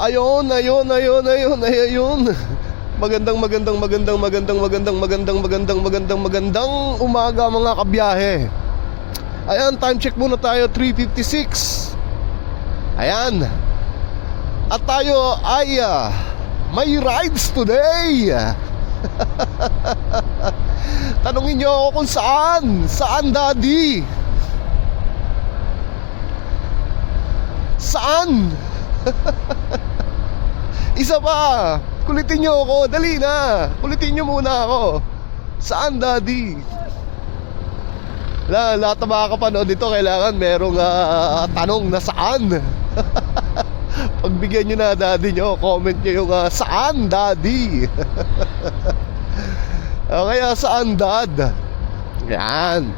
Ayun, ayun, ayun, ayun, ayun. Magandang umaga mga kabiyahe. Ayan, time check muna tayo, 3:56. Ayan. At tayo ay may rides today. Tanungin nyo ako kung saan. Saan, daddy? Saan? Isa pa. Kulitin nyo ako. Dali na. Kulitin nyo muna ako. Saan, daddy? Lahat na makakapanood dito, kailangan merong tanong na saan. Pagbigyan nyo na daddy nyo, comment nyo yung saan, daddy? Kaya saan, dad? Yan.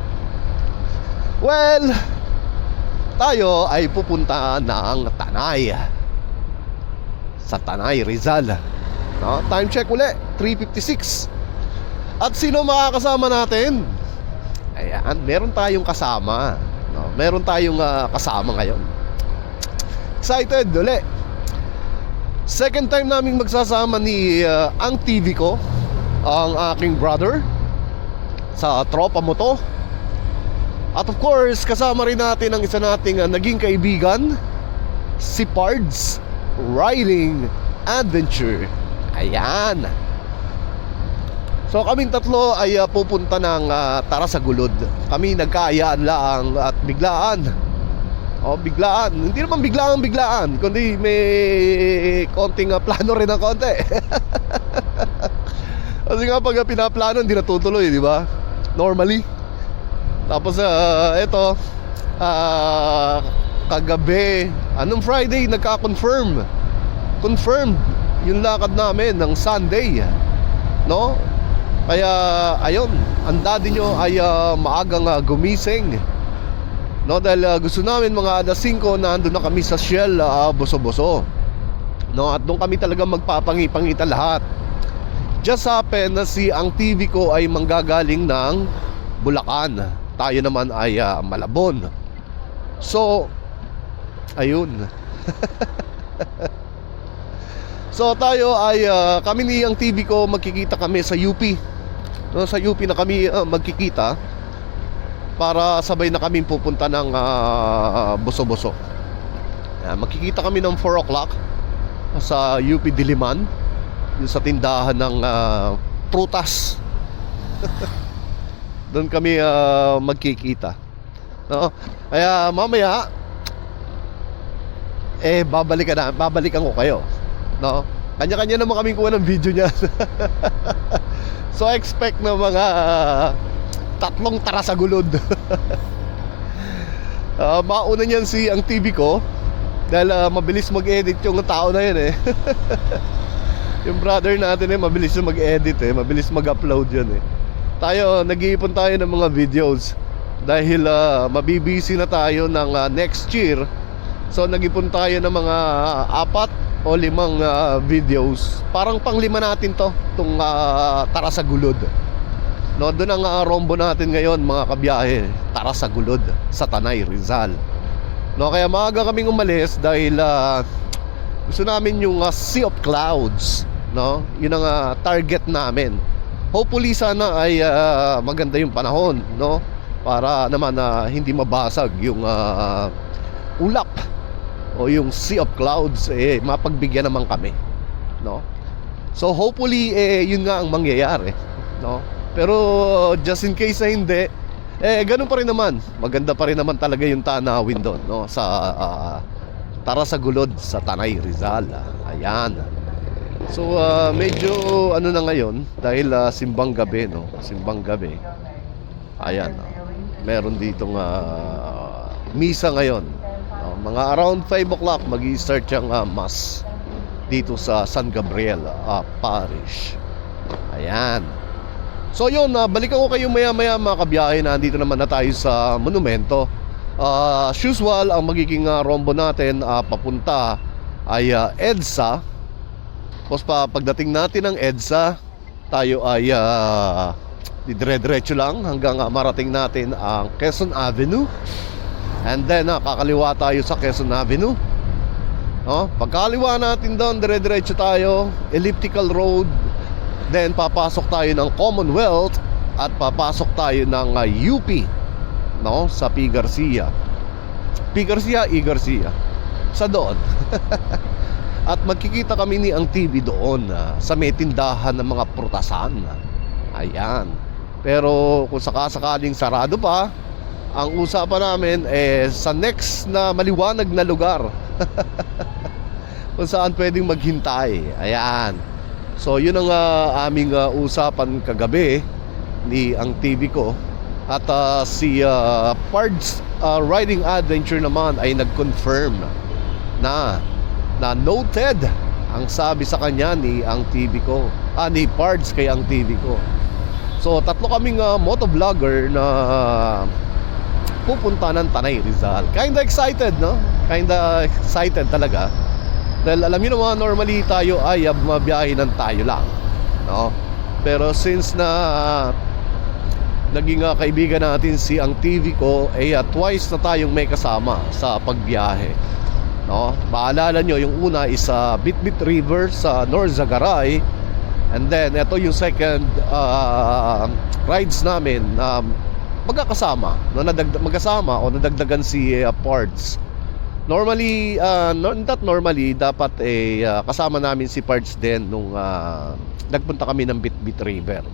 Well, tayo ay pupunta ng Tanay, sa Tanay, Rizal, no? Time check uli, 3:56. At sino makakasama natin? Ayan, meron tayong kasama, no? Meron tayong kasama ngayon. Excited uli. Second time naming magsasama ni ang TV ko, ang aking brother, sa tropa mo to. At of course, kasama rin natin ang isa nating naging kaibigan, si Pards Riding Adventure. Ayan. So kaming tatlo ay pupunta ng Tara sa Gulod. Kami nagkaayaan lang at biglaan. Biglaan. Hindi naman biglaan, kundi may konting plano rin ng konti. Kasi nga pag pinaplano, hindi natutuloy, di ba? Normally. Tapos eto, kagabi, anong Friday, nagka-confirmed yung lakad namin ng Sunday, no? Kaya ayun, ang daddy nyo ay maagang gumising, no? Dahil gusto namin mga alas 5 na andun na kami sa Shell, Boso-Boso, no? At doon kami talaga magpapangi-pangita lahat. Just happen na si ang TV ko ay manggagaling ng Bulacan, tayo naman ay Malabon. So ayun. So tayo ay kami ni ang TV ko magkikita kami sa UP, no? Sa UP na kami magkikita, para sabay na kami pupunta ng Boso-Boso. Magkikita kami ng 4 o'clock sa UP Diliman, yung sa tindahan ng prutas. Doon kami magkikita, no? Kaya mamaya babalikan ko kayo, no? Kanya-kanya naman kaming kuha ng video niya. So expect na mga 3 Tara sa Gulod. Mauna niyan si ang TV ko, dahil mabilis mag-edit yung tao na yun, eh. Yung brother natin mabilis na mag-edit, mabilis mag-upload yun, eh. Tayo, nag-iipon tayo ng mga videos dahil mabibisi na tayo ng next year. So nag-ipon tayo ng mga 4 o 5 videos. Parang pang-5 natin itong Tara sa Gulod, no? Doon ang rombo natin ngayon mga kabiyahe, Tara sa Gulod, sa Tanay, Rizal, no? Kaya maaga kaming umalis dahil gusto namin yung Sea of Clouds, no? Yun ang target namin. Hopefully sana ay maganda yung panahon, no? Para naman hindi mabasag yung ulap o yung Sea of Clouds, mapagbigyan naman kami, no? So hopefully yun nga ang mangyayari, no? Pero just in case na hindi, ganun pa rin naman, maganda pa rin naman talaga yung tanawin doon, no? Sa Tara sa Gulod, sa Tanay, Rizal. Ayan. So medyo ano na ngayon, dahil simbang gabi, no? Simbang gabi. Ayan, meron ditong misa ngayon, no? Mga around 5 o'clock mag-i-start yung mass dito sa San Gabriel Parish. Ayan. So yun, balikan ko kayo maya-maya mga kabiyahe. Nandito naman na tayo sa monumento. As usual, ang magiging rombo natin papunta ay EDSA. Tapos pagdating natin ng EDSA, tayo ay didire-diretso lang hanggang marating natin ang Quezon Avenue. And then kakaliwa tayo sa Quezon Avenue. No? Pagkaliwa natin doon, dire-diretso tayo, elliptical road. Then papasok tayo ng Commonwealth at papasok tayo ng UP, no? Sa P. Garcia. P. Garcia, E. Garcia. Sa doon. At magkikita kami ni ang TV doon sa may tindahan ng mga prutasan. Ayan. Pero kung sakasakaling sarado pa, ang usapan namin sa next na maliwanag na lugar. Kung saan pwedeng maghintay. Ayan. So yun ang aming usapan kagabi ni ang TV ko. At si Pards Riding Adventure naman ay nag-confirm na noted ang sabi sa kanya ni ang TV ko, ni Pards kay ang TV ko. So tatlo kaming motovlogger na pupunta ng Tanay Rizal. Kinda excited, no? Kinda excited talaga. Dahil alam niyo naman, normally tayo ay mabiyahe ng tayo lang, no? Pero since na naging kaibigan natin si ang TV ko, twice na tayong may kasama sa pagbiyahe, no? Maalala nyo, yung una is sa Bitbit River sa Norzagaray. And then ito yung second rides namin na magkakasama, no? Magkasama o nadagdagan si Pards. Normally, not normally, dapat kasama namin si Pards din nung nagpunta kami ng Bitbit River.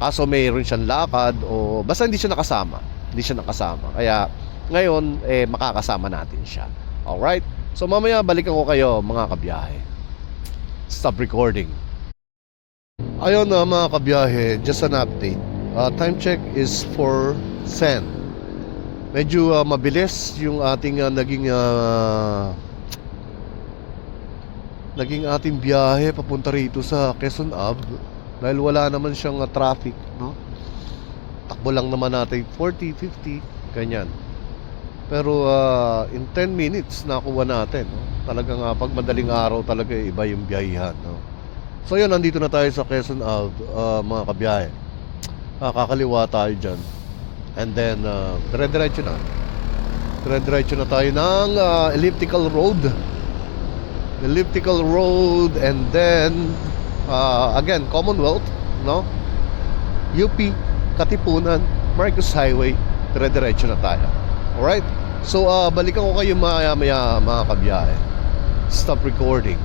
Kaso mayroon siyang lakad o basta hindi siya nakasama. Hindi siya nakasama. Kaya ngayon makakasama natin siya. Alright? So mamaya balikan ko kayo mga kabiyahe. Stop recording. Ayun mga kabiyahe, just an update. Time check is 4:10. Medyo mabilis yung ating naging ating biyahe papunta rito sa Quezon Ave dahil wala naman siyang traffic, no? Takbo lang naman natin 40, 50, ganyan. Pero in 10 minutes nakuha natin, no? Talagang pag madaling araw talaga iba yung biyahihan, no? So yun, nandito na tayo sa Quezon Ave, mga kabiyahe. Kakaliwa tayo dyan. And then dire-diretso na. Dire-diretso na tayo ng elliptical road. Elliptical road. And then again, Commonwealth, no? UP, Katipunan, Marcos Highway. Dire-diretso na tayo. Alright? So balikan ko kayo maya-maya mga kabiyahe. Stop recording.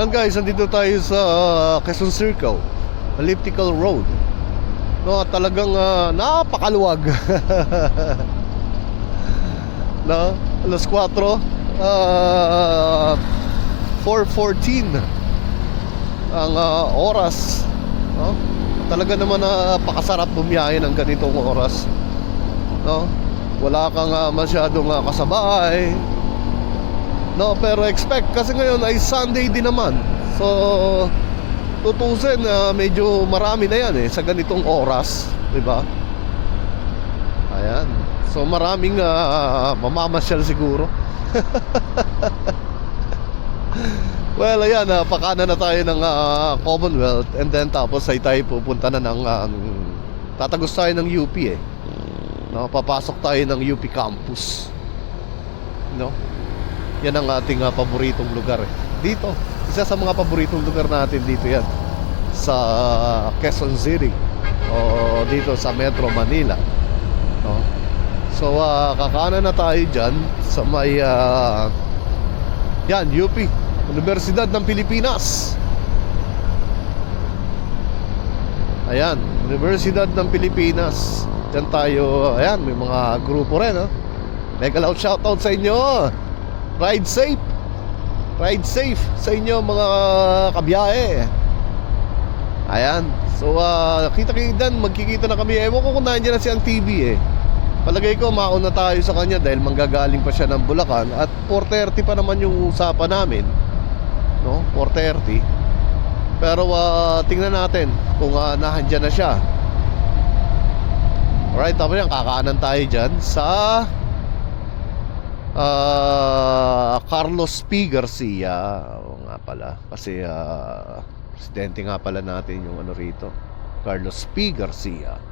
And guys, nandito tayo sa Quezon Circle, elliptical road. No, talagang napakaluwag. No, alas 4, 4:14 ang oras, no? Talaga naman napakasarap bumiyahe ng ganitong oras, no? Wala kang masyadong kasabay, no? Pero expect kasi ngayon ay Sunday din naman. So tutusin medyo marami na yan sa ganitong oras, di ba? Ayan. So maraming mamamasyal siguro. Well, ayan, pakana na tayo ng Commonwealth. And then tapos ay tayo pupunta na ng tatagos tayo ng UP no? Papasok tayo ng UP campus, no? Yan ang ating paboritong lugar dito. Isa sa mga paboritong lugar natin dito yan sa Quezon City o dito sa Metro Manila, no? So kakanan na tayo dyan sa may yan, UP, Universidad ng Pilipinas. Ayan, Universidad ng Pilipinas. Dyan tayo, ayan, may mga grupo rin, no? Mega loud shoutout sa inyo. Ride safe. Ride safe sa inyo mga kabiyahe. Ayan. So kita-kita, magkikita na kami. Ewan ko kung nandiyan na si ang TV Palagay ko mauna tayo sa kanya dahil manggagaling pa siya ng Bulacan. At 4:30 pa naman yung usapan namin, no? 4:30. Pero tingnan natin kung nahandyan na siya. Alright, tapos yan, kakaanan tayo dyan sa Carlos P. Garcia. Oo nga pala. Kasi presidente nga pala natin yung ano rito, Carlos P. Garcia.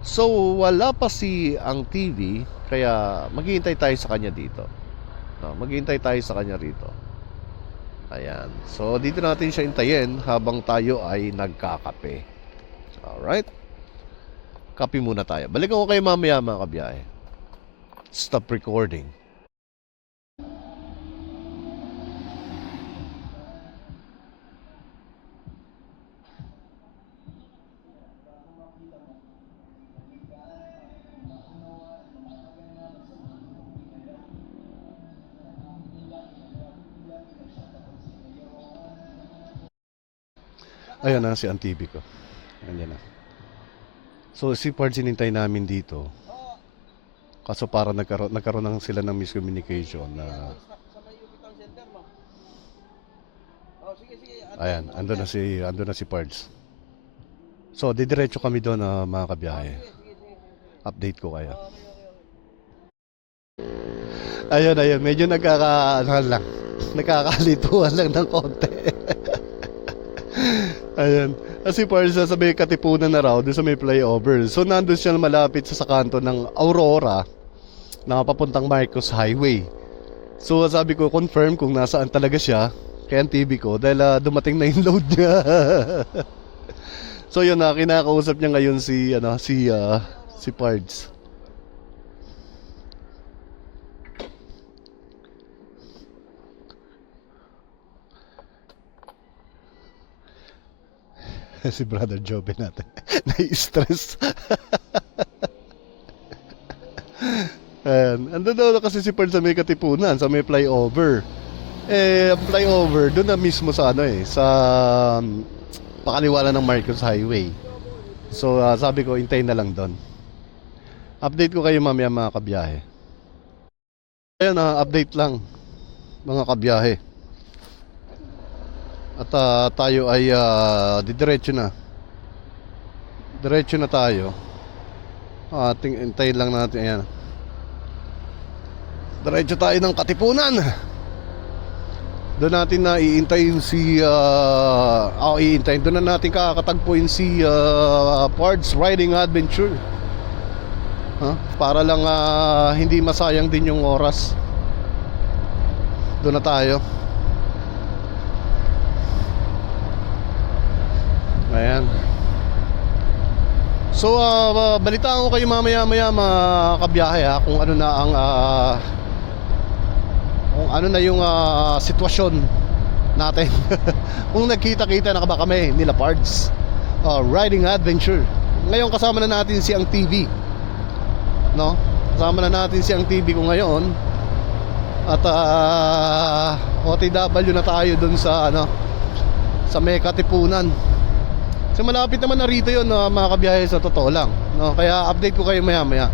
So wala pa si ang TV, kaya maghihintay tayo sa kanya dito. No, maghihintay tayo sa kanya rito. Ayan. So, dito natin siya hintayin habang tayo ay nagkakape. Alright? Kape muna tayo. Balikan ko kayo mamaya mga kabiyahe. Stop recording. Ayan na si Antibi ko. Ayan na. So si Pards sinintay namin dito. Kaso para nagkaroon ng sila ng miscommunication na ayan, ando na si Pards. So didiretso kami doon mga kabiyahe. Update ko kayo. Ayun, medyo nagkakalituhan lang ng konti. Ayan. Kasi Pards sa may Katipunan na raw, doon sa may flyover. So nandun siya malapit sa kanto ng Aurora na papuntang Marcos Highway. So sabi ko, confirm kung nasaan talaga siya kay TV ko dahil dumating na yung load niya. So yun na, kinakausap niya ngayon si Pards. Si Brother Joby natin nai-stress. Ayan. Andun daw kasi si Pards sa may Katipunan, sa may flyover. Flyover, doon na mismo sa sa pakaliwala ng Marcos Highway. So sabi ko, hintayin na lang doon. Update ko kayo mamaya mga kabiyahe. Ayan, update lang mga kabiyahe. At tayo ay didiretso na. Diretso na tayo. Hintayin lang natin. Ayan. Diretso tayo ng Katipunan. Doon natin na iintayin iintayin. Doon na natin kakatagpuin si Pards Riding Adventure. Para lang hindi masayang din yung oras. Doon na tayo. Ayan. So balitaan ko kayo mamaya mga kabiyahe kung ano na ang yung sitwasyon natin. Kung nagkita-kita na ba kami nila Pards Riding Adventure. Ngayon kasama na natin si Ang TV. No? Kasama na natin si Ang TV ko ngayon. At OTW na tayo dun sa sa may Katipunan. So malapit naman na rito yun mga kabiyahe, sa totoo lang, no? Kaya update ko kayo maya.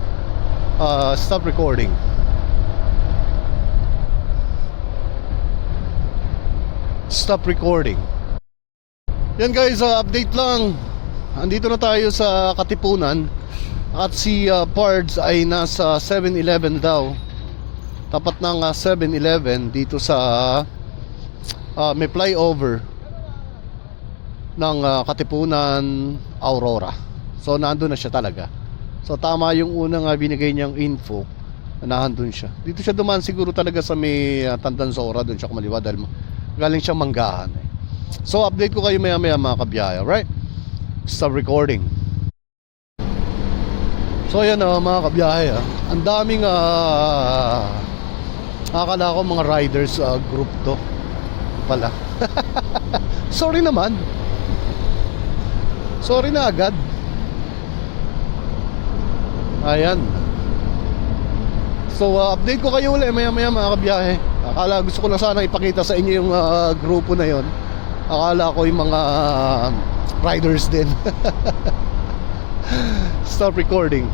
Stop recording. Stop recording. Yan guys, update lang. Andito na tayo sa Katipunan. At si Pards ay nasa 7-Eleven daw. Tapat ng 7-Eleven dito sa may flyover ng Katipunan, Aurora. So nandun na siya talaga. So tama yung unang binigay niyang info na nandun siya. Dito siya dumaan siguro talaga sa may Tandansora. Doon siya kumaliwa dahil galing siya Manggahan. So update ko kayo maya mga kabiyahe. Alright? Stop recording. So ayan mga kabiyahe. Ang daming akala ko mga riders group to pala. Sorry naman. Sorry na agad. Ayan. So update ko kayo ulit maya mga kabiyahe. Akala gusto ko lang sana ipakita sa inyo yung grupo na yon. Akala ko yung mga riders din. Stop recording.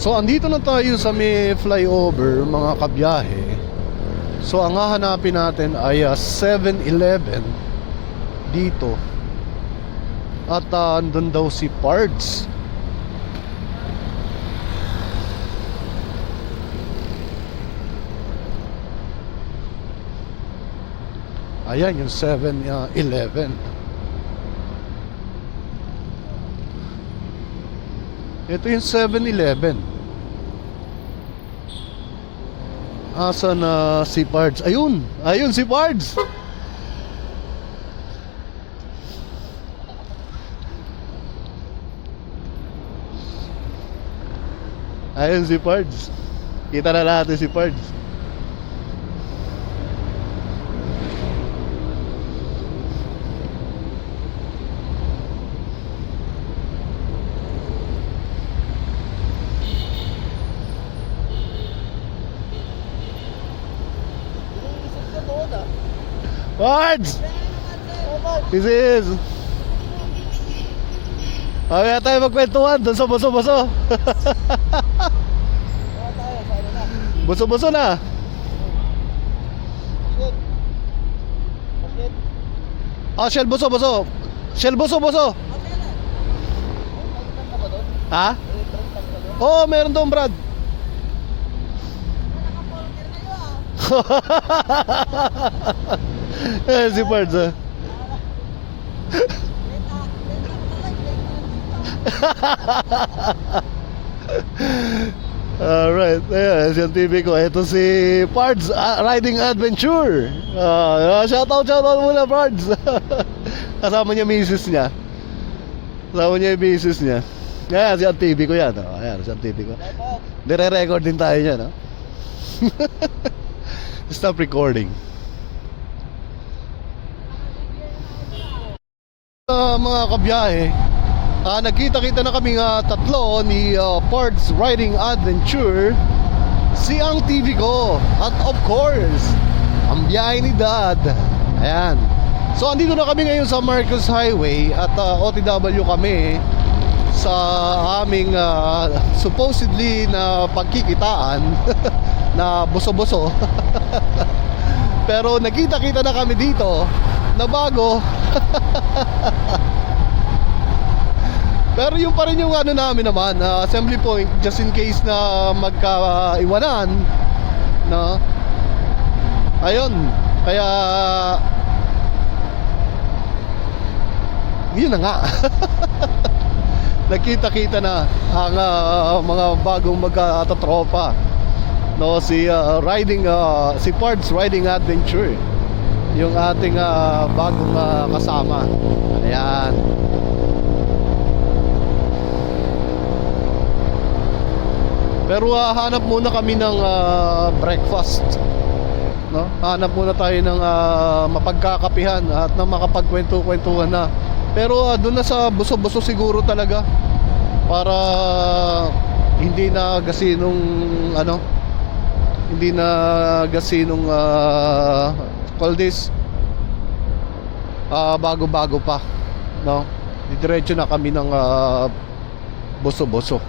So andito na tayo sa may flyover mga kabiyahe. So ang hahanapin natin ay 7-Eleven dito. At andun daw si Pards. Ayan yung 7-Eleven. Ito yung 7-Eleven. Asa na si Pards? Ayun! Ayun si Pards! Ayun si Pards. Kita na natin si Pards. Pards! This is... Kaya tayo magkwentuhan doon sa boso-boso. Boso-boso na. Ah, Shell boso-boso. Shell boso-boso. Ha? Oo, meron doon, Brad. Eh, si Pards, ah. Alright, ayan, yung TV ko. Ito si Pards, Riding Adventure. Shoutout muna, Pards. Kasama niya misis niya. Kasama niya yung misis niya. Ayan, si TV ko yan. Ayan, si TV ko. Nire-record din tayo niya, no? Stop recording. Mga kabiyahe, nagkita-kita na kaming tatlo ni Pards Riding Adventure, si ang TV ko, at of course ang biyahe ni Dad. Ayan. So andito na kami ngayon sa Marcos Highway at OTW kami sa aming supposedly na pagkikitaan na boso-boso. Pero nagkita-kita na kami dito na bago. Pero yung pa rin yung ano namin naman, assembly point, just in case na magkaiwanan, no? Ayun, kaya yun na nga. Nagkita-kita na ang mga bagong magkatatropa, no? Si si Pards Riding Adventure, yung ating bagong kasama. Ayan. Pero hanap muna kami ng breakfast, no? Hanap muna tayo ng mapagkakapihan at ng makapagkwento-kwentuhan na. Pero doon na sa buso-buso siguro talaga, para hindi na gasinong ano, hindi na gasinong call this bago-bago pa, no? Diretso na kami ng buso-buso.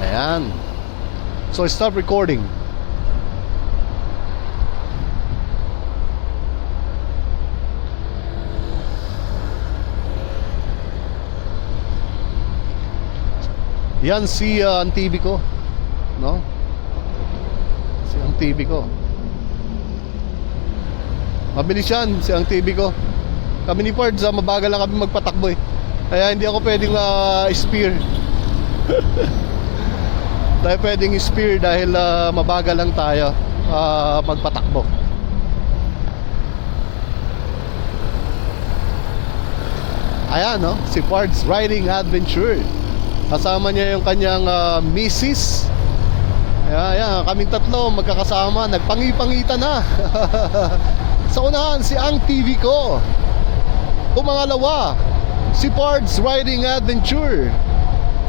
Ayan. So stop recording. Yan si ang TV ko, no? Si ang TV ko. Mabilis yan, si ang TV ko. Kami ni Pards, mabagal lang kami magpatakbo eh. Kaya hindi ako pwedeng spear. Dahil pwedeng spear dahil mabagal lang tayo magpatakbo. Ayan, no? Si Pards Riding Adventure. Kasama niya yung kanyang misis. Ayan, kaming tatlo magkakasama. Nagpangi-pangita na. Sa unahan, si ang TV ko. Pumangalawa, si Pards Riding Adventure.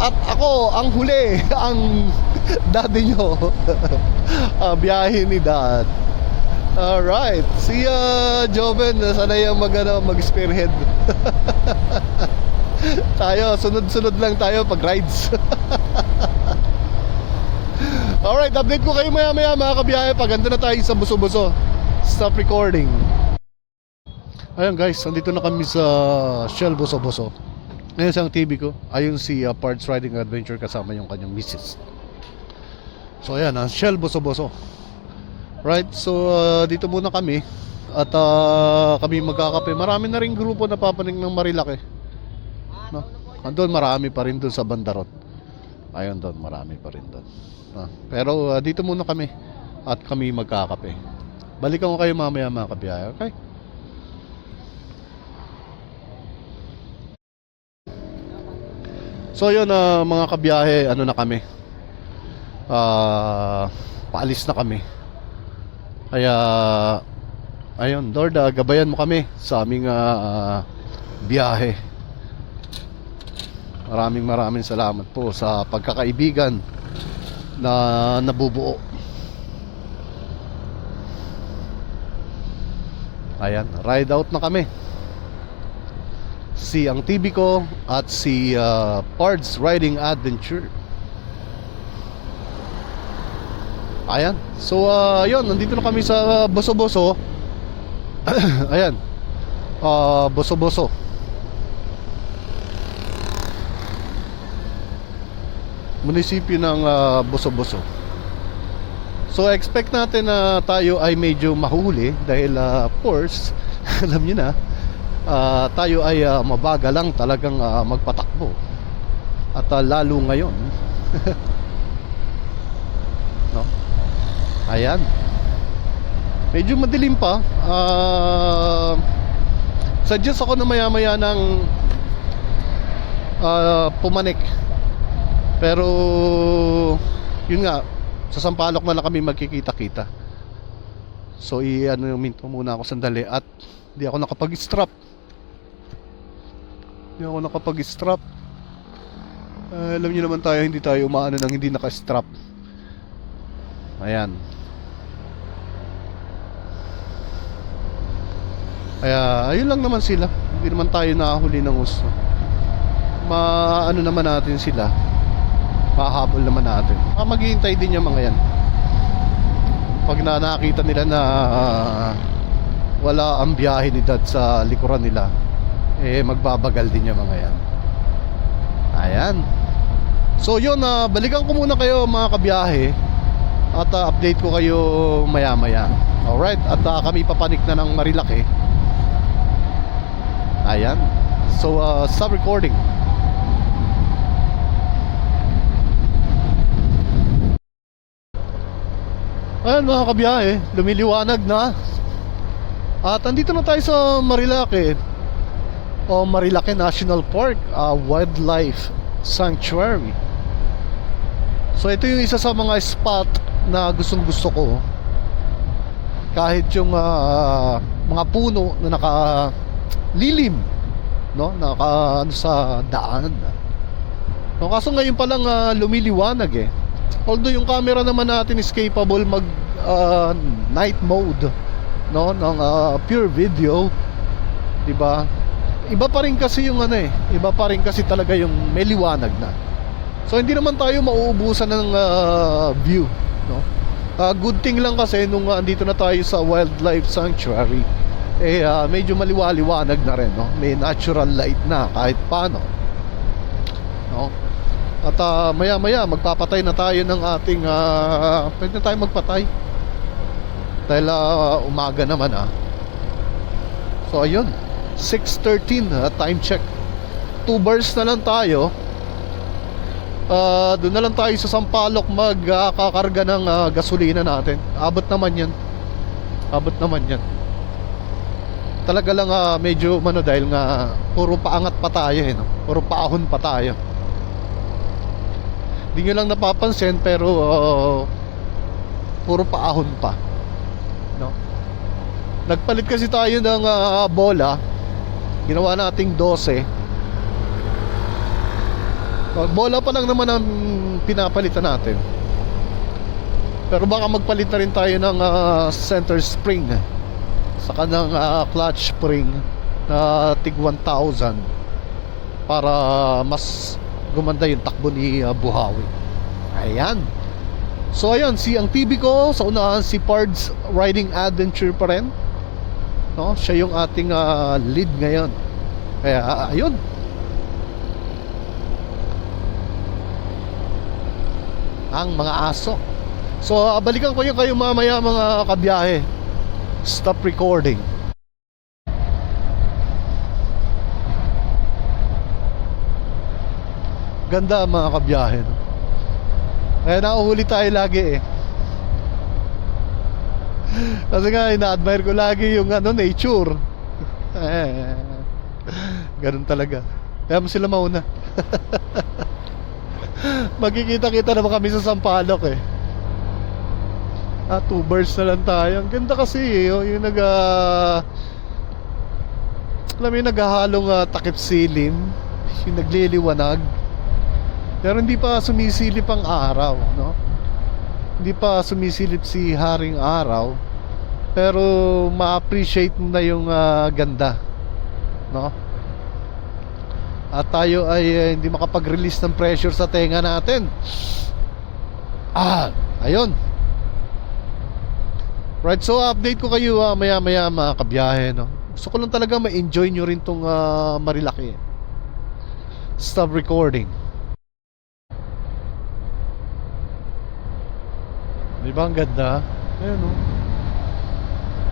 At ako, ang huli, ang daddy nyo. Biyahe ni Dad. Alright, si Joven, sana yung mag-spearhead. Tayo, sunod-sunod lang tayo pag rides. Alright, update ko kayo maya-maya mga kabiyahe. Pag ando na tayo sa buso-buso. Stop recording. Ayan guys, nandito na kami sa Shell Boso-Boso. Ngayon sa TV ko, ayun si Pards Riding Adventure kasama yung kanyang misis. So ayan, Shell Boso-Boso. Right, so dito muna kami. At kami magkakape. Marami na rin grupo na papaning ng Marilaki, no? Andun marami pa rin dun sa bandarot. Ayun doon, marami pa rin doon. Pero dito muna kami at kami magkakape. Balikan ko kayo mamaya mga kabiyahe, okay? So yun mga kabiyahe, ano na kami, paalis na kami. Kaya ayun Lord, gabayan mo kami sa aming biyahe. Maraming salamat po sa pagkakaibigan na nabubuo. Ayan, ride out na kami. Si ang TV ko at si Pards Riding Adventure. Ayan. So yun, nandito na kami sa Boso-Boso. Ayan. Boso-Boso. Munisipyo ng Boso-Boso. So expect natin na tayo ay medyo mahuli dahil of course, alam niyo na, tayo ay mabagal lang talagang magpatakbo. At lalo ngayon. No? Ayan. Medyo madilim pa. Suggest ako na maya-maya ng pumanik. Pero yun nga, sa Sampaloc na lang kami magkikita-kita. So minto muna ako sandali at di ako nakapag-strap. Alam niyo naman tayo, hindi tayo umaano nang hindi naka-strap. Ayan. Kaya ayun lang naman sila. Hindi naman tayo nakahuli ng gusto. Maano naman natin sila. Mahabol naman natin. Maghihintay din yung mga yan. Pag nakita nila na wala ang biyahe ni Dad sa likuran nila, magbabagal din yung mga yan. Ayan. So yun, balikan ko muna kayo mga kabiyahe. At update ko kayo maya maya. Alright, at kami papanik na ng Marilaki. Ayan. So stop recording. Ayan mga kabiyahe, lumiliwanag na. At andito na tayo sa Marilaki, o Marilaki National Park, Wildlife Sanctuary. So ito yung isa sa mga spot na gustong gusto ko. Kahit yung mga puno na nakalilim, no? Ano sa daan. No, kaso ngayon pa lang lumiliwanag eh. Although yung camera naman natin is capable mag night mode, no, ng pure video, 'di ba? Iba pa rin kasi yung iba pa rin kasi talaga yung may liwanag na. So hindi naman tayo mauubusan ng view, no? Good thing lang kasi nung andito na tayo sa Wildlife Sanctuary, medyo maliwaliwanag na rin, no? May natural light na kahit paano, no? At maya-maya magpapatay na tayo ng ating pwede na tayo magpatay dahil umaga naman So ayun, 6:13 time check. 2 bars na lang tayo. Doon na lang tayo sa Sampaloc magkakarga ng gasolina natin. Abot naman yan. Talaga lang medyo dahil nga puro paangat pa tayo no? Puro paahon pa tayo. Hindi nyo lang napapansin pero puro paahon pa, no? Nagpalit kasi tayo ng bola. Ginawa nating 12. Bola pa lang naman ang pinapalitan natin. Pero baka magpalit na rin tayo ng center spring sa kanang clutch spring na tig 1,000 para mas gumanda yung takbo ni Buhawi. Ayan. So ayun, ang TV ko sa unahan, si Pards Riding Adventure pa rin, no? Siya yung ating lead ngayon. Kaya ayun. Ang mga aso. So balikan ko yung kayo mamaya mga kabiyahe. Stop recording. Ganda mga kabiyahe, no? Kaya nahuhuli tayo lagi eh. Kasi nga ina-admire ko lagi yung ano, nature. Ganun talaga. Kaya mo sila mauna. Magkikita-kita naman kami sa Sampaloc eh. 2 birds na lang tayo. Ang ganda kasi eh, oh, yung alam mo yung naghahalong takip silim, yung nagliliwanag. Pero hindi pa sumisilip ang araw, no? Hindi pa sumisilip si haring araw. Pero ma-appreciate mo na yung ganda, no? At tayo ay hindi makapag-release ng pressure sa tenga natin. Ayun. Right, so update ko kayo maya-maya mga kabiyahe, no? Gusto ko lang talaga ma-enjoy nyo rin tong Marilaki. Stop recording. Di ba ang ganda? Ayan, no?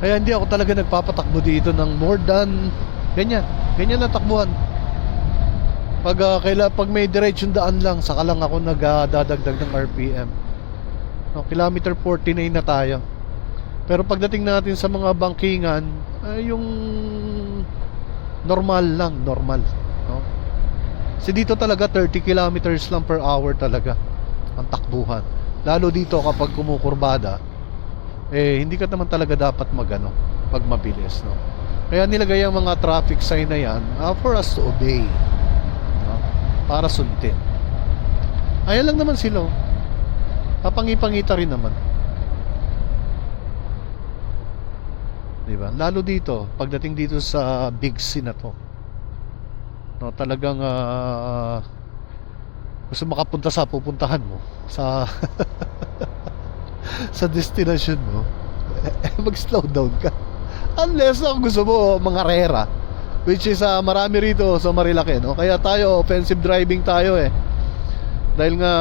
Kaya hindi ako talaga nagpapatakbo dito ng more than ganyan na takbuhan. Pag may diretsyon daan lang, saka lang ako nagdadagdag ng RPM. No, kilometer 49 na tayo. Pero pagdating natin sa mga bangkingan, yung normal lang, normal, no? Kasi dito talaga 30 kilometers lang per hour talaga ang takbuhan. Lalo dito kapag kumukurbada, hindi ka naman talaga dapat magmabilis, no? Kaya nilagay ang mga traffic sign na yan for us to obey, no? Para sundin. Ayan lang naman sila, papangipangita rin naman, diba? Lalo dito, pagdating dito sa Big C na to, no, talagang gusto makapunta sa pupuntahan mo sa sa destination mo, mag-slow down ka. Unless kung gusto mo mangarera, which is marami rito sa Marilaki, no? Kaya tayo offensive driving tayo eh. Dahil nga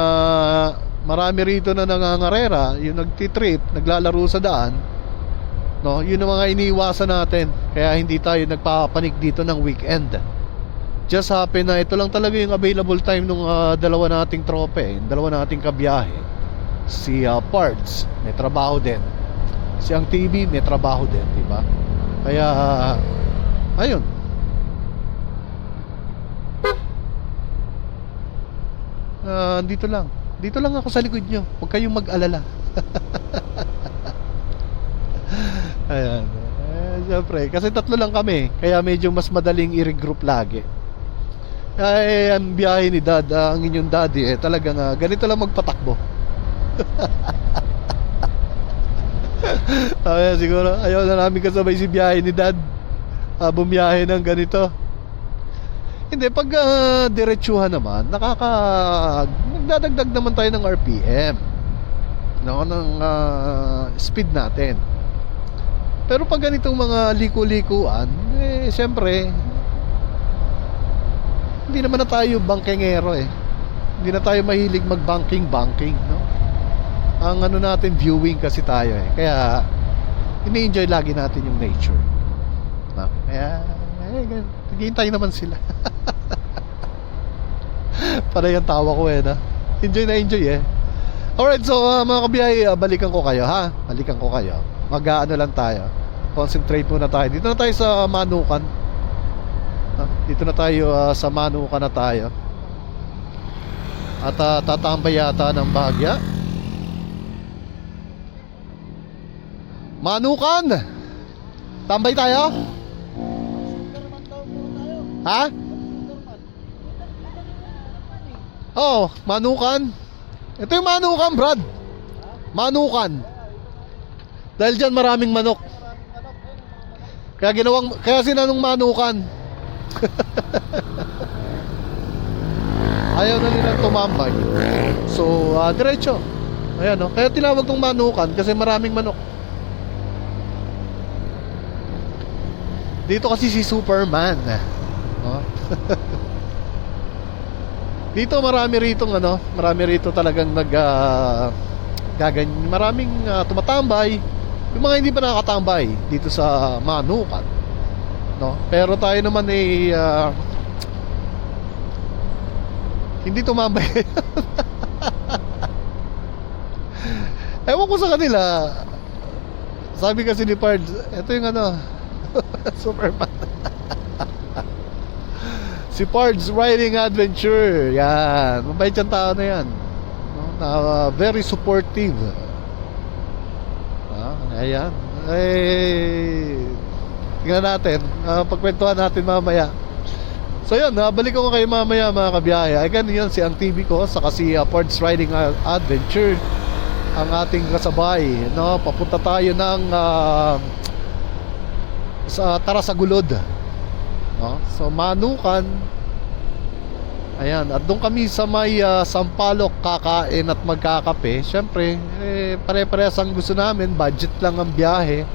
marami rito na nangangarera, yung nagtitrip, naglalaro sa daan, no? Yun ang mga iniiwasan natin. Kaya hindi tayo nagpapanik dito ng weekend. Just happen na ito lang talaga yung available time ng dalawa nating trope, dalawa nating kabiyahe. Si Parts may trabaho din, si ang TV may trabaho din, diba? Kaya ayun. Dito lang ako sa likod nyo, huwag kayong mag-alala. Ayan. Siyempre, kasi 3 lang kami, kaya medyo mas madaling i-regroup lagi. Ang biyahe ni Dad, ang inyong daddy talagang ganito lang magpatakbo. Siguro ayaw na namin kasabay si biyahe ni Dad, bumiyahe ng ganito. Hindi, pag diretsuhan naman, nagdadagdag naman tayo ng RPM, no, ng speed natin. Pero pag ganitong mga liku-likuan, siyempre hindi naman na tayo bangkengero eh. Hindi na tayo mahilig mag-banking, no? Ang ano natin, viewing kasi tayo eh. Kaya ini-enjoy lagi natin yung nature, no? Kaya naghihintay naman sila. Para yung tawa ko eh, no? Enjoy na enjoy eh. Alright, so mga kabiyahe, balikan ko kayo, ha? Balikan ko kayo. Mag-ano lang tayo, concentrate muna tayo. Dito na tayo sa Manukan, ha? Dito na tayo sa Manukan na tayo. At tatambay yata ng bahagya. Manukan, tambay tayo? Ha? Oh, Manukan. Ito yung Manukan, Brad. Manukan. Dahil dyan maraming manok. Kaya sinanong Manukan. Ayaw na nilang tumambay. So, diretso. Ayan, no? Kaya tinawag tong Manukan kasi maraming manok. Dito kasi si Superman, no? Dito marami rito talagang maraming tumatambay. Yung mga hindi pa nakatambay dito sa Manukan, no? Pero tayo naman ay Hindi tumambay. Ewan ko sa kanila. Sabi kasi ni Pards, ito yung ano, Superman. Si Pards Riding Adventure. Yan, mabait yung tao na yan, no? Very supportive. Ayan. Tingnan natin, pagkwentuhan natin mamaya. So yun, balik ko kayo mamaya mga kabiyahe. Again, yun si ang TV ko, saka si Pards Riding Adventure, ang ating kasabay, no? Papunta tayo ng sa Tarasagulod, no? So Manukan. Ayan, at doon kami sa may Sampaloc kakain at magkakape. Siyempre, pare-parehas ang gusto namin, budget lang ang biyahe,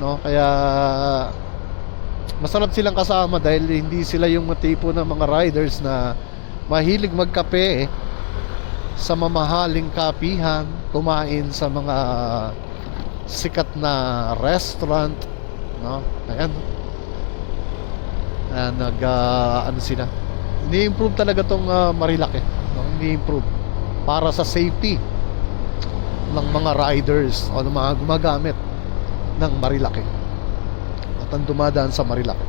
no? Kaya masarap silang kasama dahil hindi sila yung tipo ng mga riders na mahilig magkape sa mamahaling kapihan, kumain sa mga sikat na restaurant, no? Ayan, ano sila, ini-improve talaga tong Marilake, no? Ini-improve para sa safety ng mga riders o ng mga gumagamit ng Marilake at ang dumadaan sa Marilake.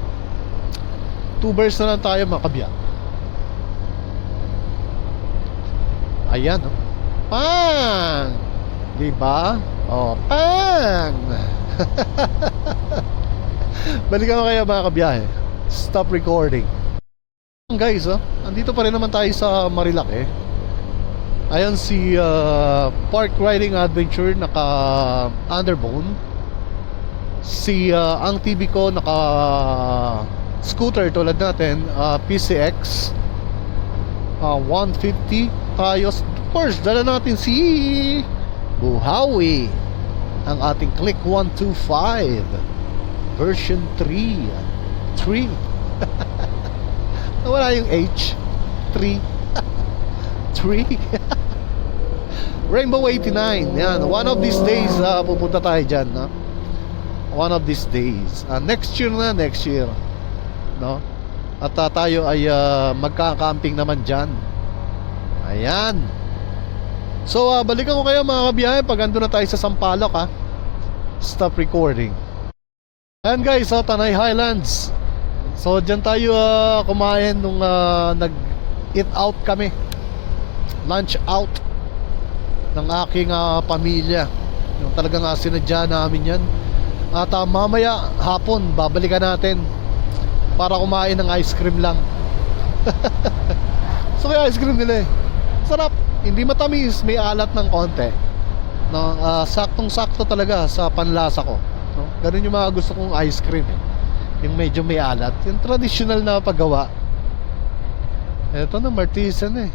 2 bars na lang tayo mga kabya. Ayan, oh. Pang! Diba? Oh, pang! Balikan ko kayo mga kabiyahe. Stop recording. Guys, andito pa rin naman tayo sa Marilake. Ayan si Park Riding Adventure, naka underbone. Si ang TV ko naka scooter tulad natin, PCX 150. Tayo, of course, dala natin si Buhawi, ang ating Click 125 version 3. Wala yung H. 3. Rainbow 89. Yan, one of these days pupunta tayo dyan, no? One of these days, next year, no? At tayo ay magkakamping naman dyan. Ayan. So balikan ko kayo mga kabiyahe pag ando na tayo sa Sampaloc, ha. Stop recording. Ayan guys, Tanay Highlands. So dyan tayo kumain nung nag-eat out kami, lunch out ng aking pamilya. Yung talagang sinadya namin yan. At mamaya hapon babalikan natin para kumain ng ice cream lang. So yung ice cream nila sarap, hindi matamis, may alat ng konti, no? Saktong sakto talaga sa panlasa ko, no? Ganun yung mga gusto kong ice cream, yung medyo may alat, yung traditional na paggawa. Eto na, Martisan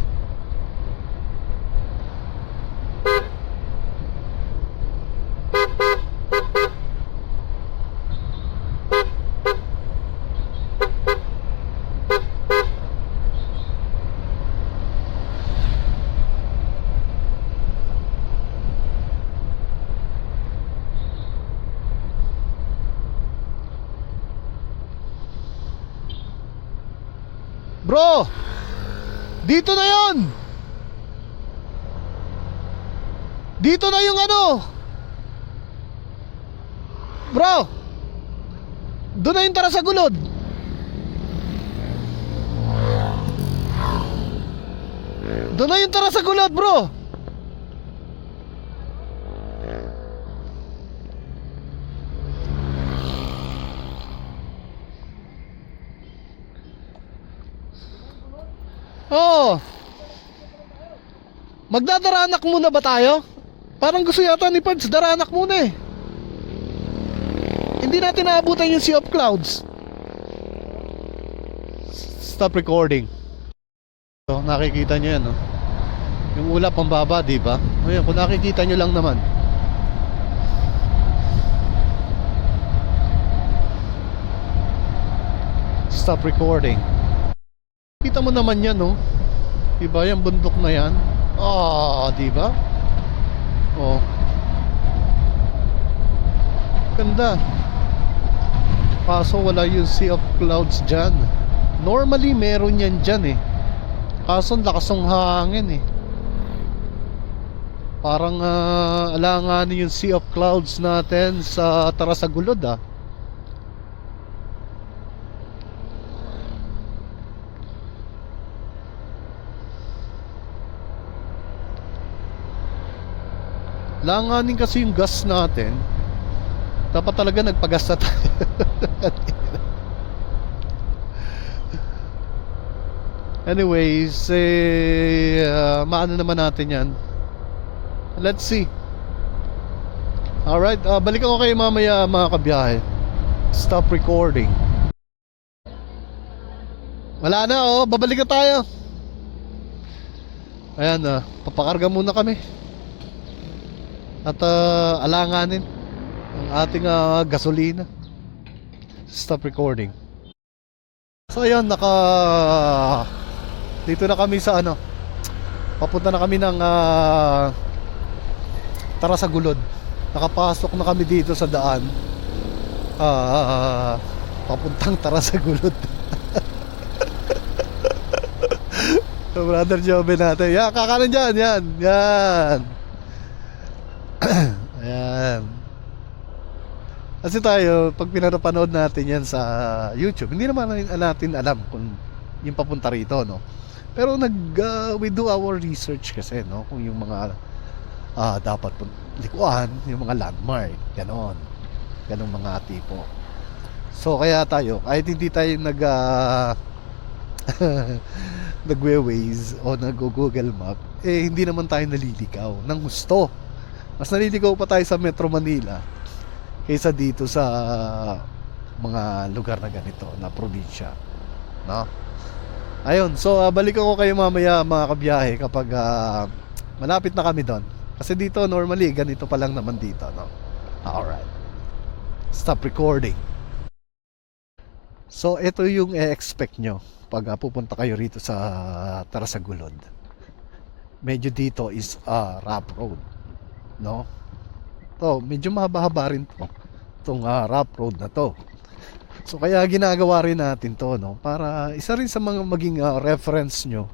Bro, dito na yon. Dito na yung ano. Bro, doon na yung Tarasagulod. Doon na yung Tarasagulod, bro. Oh, magdadaranak muna ba tayo? Parang gusto yata ni Pads daranak muna Hindi natin naabutan yung Sea of Clouds. Stop recording. So, nakikita nyo yan, no? Yung ulap ang baba, diba? Ayan, kung nakikita nyo lang naman. Stop recording. Kita mo naman yan, no? Diba yung bundok na yan? Diba? Ganda. Kaso wala yung Sea of Clouds dyan. Normally meron yan dyan Kaso ang lakas ng hangin eh. Parang alanganin yung sea of clouds natin sa Tarasagulod ah. Langanin kasi yung gas natin. Dapat talaga nagpagas na tayo. Anyways, maano naman natin yan. Let's see. Alright, balikan ko kayo mamaya mga kabiyahe. Stop recording. Wala na oh, babalik na tayo. Ayan, papakarga muna kami. At alanganin ang ating gasolina. Stop recording. So ayun, dito na kami sa ano. Papunta na kami ng Tarasagulod. Nakapasok na kami dito sa daan. Papuntang Tarasagulod. So brother Joven natin. Yan, kakanan dyan. Yan. Ayan. Kasi tayo, pag pinapanood natin yan sa YouTube, hindi naman natin alam kung yung papunta rito, no? Pero we do our research kasi, no? Kung yung mga dapat likuan, yung mga landmark, ganon mga tipo. So kaya tayo, kahit hindi tayo nagwe-waze o nag-Google Map, hindi naman tayo naliligaw ng gusto. Mas naliligaw pa tayo sa Metro Manila kaysa dito sa mga lugar na ganito na probinsya, no? Ayun, so balikan ko kayo mamaya mga kabiyahe kapag malapit na kami doon. Kasi dito normally ganito pa lang naman dito, no? Alright. Stop recording. So ito yung expect nyo pag pupunta kayo rito sa Tarasagulod. Medyo dito is rough road, no? To, medyo mahaba-haba rin to. Itong rough road na to. So kaya ginagawa rin natin to, no? Para isa rin sa mga maging reference nyo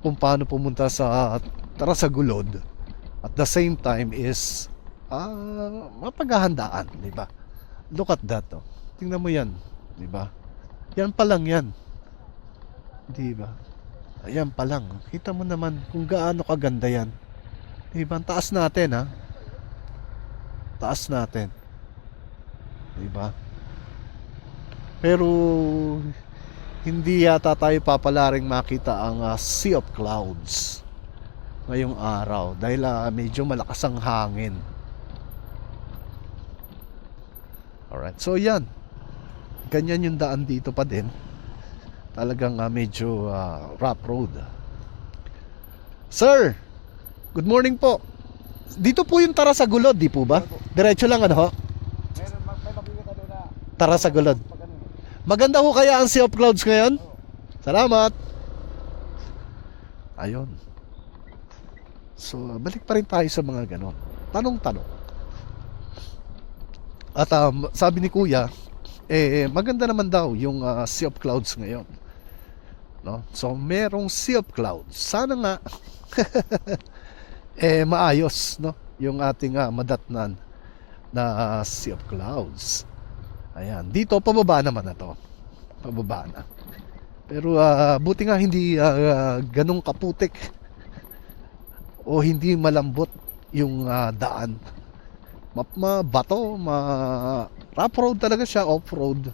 kung paano pumunta sa Tarasagulod. At the same time is mapaghahandaan, di ba? Look at that, oh. Tingnan mo yan, di ba? Yan pa lang yan. Di ba? Ayan pa lang. Kita mo naman kung gaano kaganda yan. Di ba? Ang taas natin, ha? Taas natin. Di ba? Pero hindi yata tayo papalaring makita ang sea of clouds ngayong araw dahil medyo malakas ang hangin. Alright, so yan. Ganyan yung daan dito pa din. Talagang medyo rough road. Sir, good morning po. Dito po yung Tarasagulod, di po ba? Diretso lang ano ho? Tarasagulod. Maganda ho kaya ang Sea of Clouds ngayon? Salamat. Ayun. So, balik pa rin tayo sa mga ganon. Tanong-tanong. At sabi ni Kuya, maganda naman daw yung Sea of Clouds ngayon. No? So, merong Sea of Clouds. Sana nga maayos, no? Yung ating madatnan na Sea of Clouds. Ayan, dito pababa naman na to. Pababa na. Pero buti nga hindi ganong kaputik o hindi malambot yung daan. Mabato, rough road talaga siya, off-road.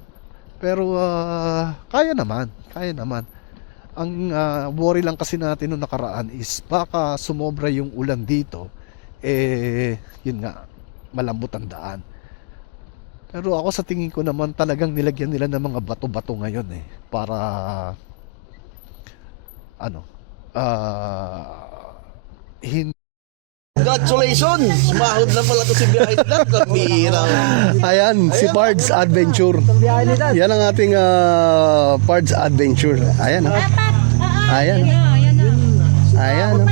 Pero kaya naman. Ang worry lang kasi natin nung nakaraan is baka sumobra yung ulan dito, yun nga, malambot ang daan. Pero ako sa tingin ko naman talagang nilagyan nila ng mga bato-bato ngayon para hindi. Congratulations! Mahod na pala to si Biyahe Dad. Kabira. Ayan, si Pards Adventure. Yan ang ating Pards Adventure. Ayan. Ayan. Ayan.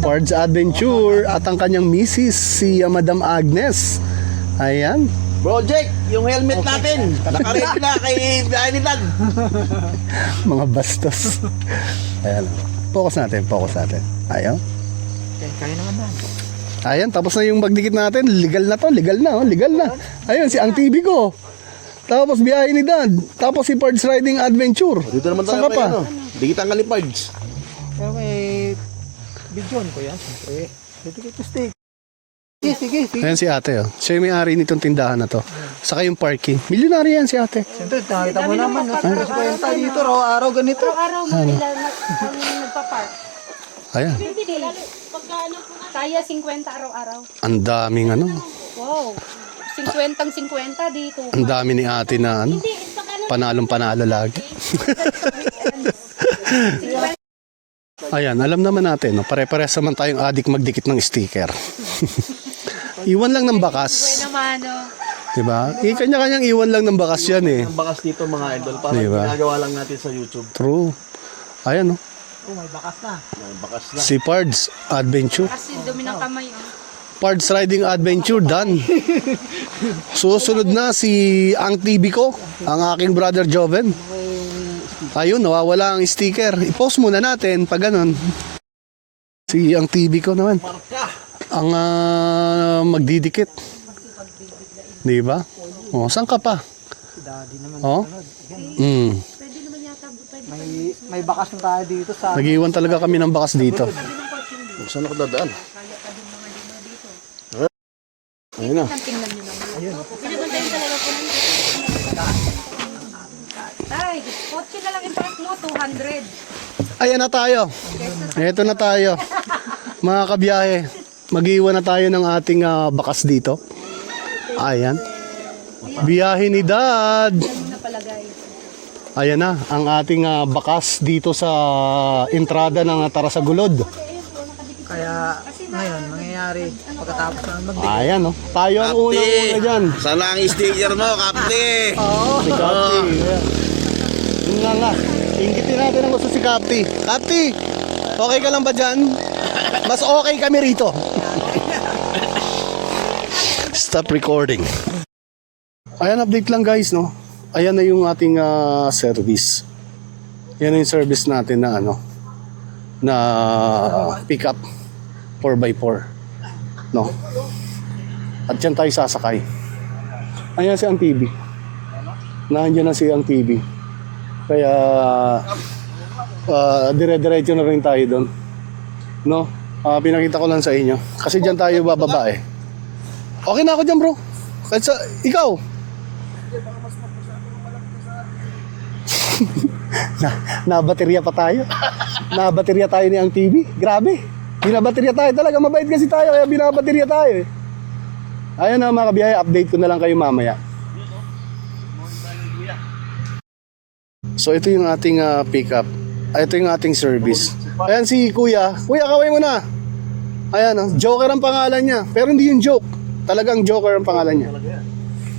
Pards Adventure at ang kanyang misis, si Madam Agnes. Ayan. Project, yung helmet natin. Nakaready na kay biyahe ni Dad. Mga bastos. Ayan. Focus natin. Ayaw. Kaya naman na. Ayan, tapos na yung magdikit natin. Legal na to, legal na. Ayun, si ang TV ko. Tapos biyahe ni Dad. Tapos si Pards Riding Adventure. Dito naman Saan tayo ka pa? ano. Digitan ka ni Pards. Pero may bidyon ko yan. Siyempre. Dito kita steak. Sige. Ayan si ate, oh. Siya yung may-ari nitong tindahan na to. Saka yung parking. Milyonary yan si ate. Siyempre, nakita mo naman. Mas kwenta dito. Araw ganito. Araw mo nila nagpa-park. Ayan. Kaya 50 araw-araw. Ang daming ano. Wow. 50 dito. Ang dami ni ate na ano. Panalong-panalo lagi. Ayan, alam naman natin, no? Pare-pares naman tayong adik magdikit ng sticker. Iwan lang ng bakas. naman, no? Diba? Kanya-kanyang iwan lang ng bakas yan eh. Ang bakas dito mga idol. Parang Diba? ginagawa lang natin sa YouTube. True. Ayan, no? Oh, may bakas na. May bakas na. Si Pards Adventure. Kasi dumi ng kamay, oh. Pards Riding Adventure, done. Susunod na si Ang TV ko, ang aking brother Joven. Ayun, nawawala ang sticker. I-post muna natin pag ganun. Si Ang TV ko naman. Ang magdidikit. Di ba? Oh, saan ka pa? Si daddy naman. Oh? Mm. May bakas na tayo dito sa... Nag-iwan talaga kami ng bakas dito. Saan ako dadaan? Ayun na. Tingnan nyo naman. Pinaguntayin talaga po ng Tay, kotse na lang i-park mo, 200. Ayan na tayo. Ito na tayo. Mga kabiyahe, mag-iwan na tayo ng ating bakas dito. Ayan. Biyahe ni Dad. Na pala, guys. Ayan na, ang ating bakas dito sa entrada ng Tarasagulod. Kaya ngayon, mangyayari pagkatapos na magdikit. Ayan, no. Tayo ang unang-una dyan. Sana ang sticker mo, Kapte. Si Kapti. Ayan. Yun nga. Inggitin natin ang gusto si Kapti. Kapti, okay ka lang ba dyan? Mas okay kami rito. Stop recording. Ayan, update lang guys, no. Ayan na yung ating service. Yan na yung service natin na ano, na pick up 4x4, no. At dyan tayo sasakay. Ayan si Ang TV. Nandiyan na si Ang TV. Kaya dire-diretso na rin tayo doon, no. Pinakita ko lang sa inyo kasi dyan tayo bababa eh. Okay na ako dyan bro. Kahit sa ikaw. Nabaterya pa tayo. Nabaterya tayo ni Ang TV. Grabe. Binabaterya tayo talaga. Mabait kasi tayo kaya binabaterya tayo eh. Ayan na mga kabiyaya. Update ko na lang kayo mamaya. So ito yung ating pickup. Ito yung ating service. Ayan si Kuya. Kuya, kaway mo na. Ayan, Joker ang pangalan niya. Pero hindi yung joke. Talagang Joker ang pangalan niya.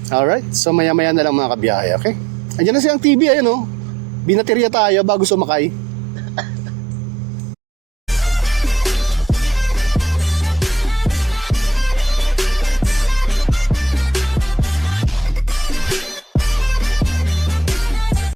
Alright. So maya-maya na lang mga kabiyaya. Okay? Andiyan na si Ang TV. Ayan Binaterya tayo bago sumakay.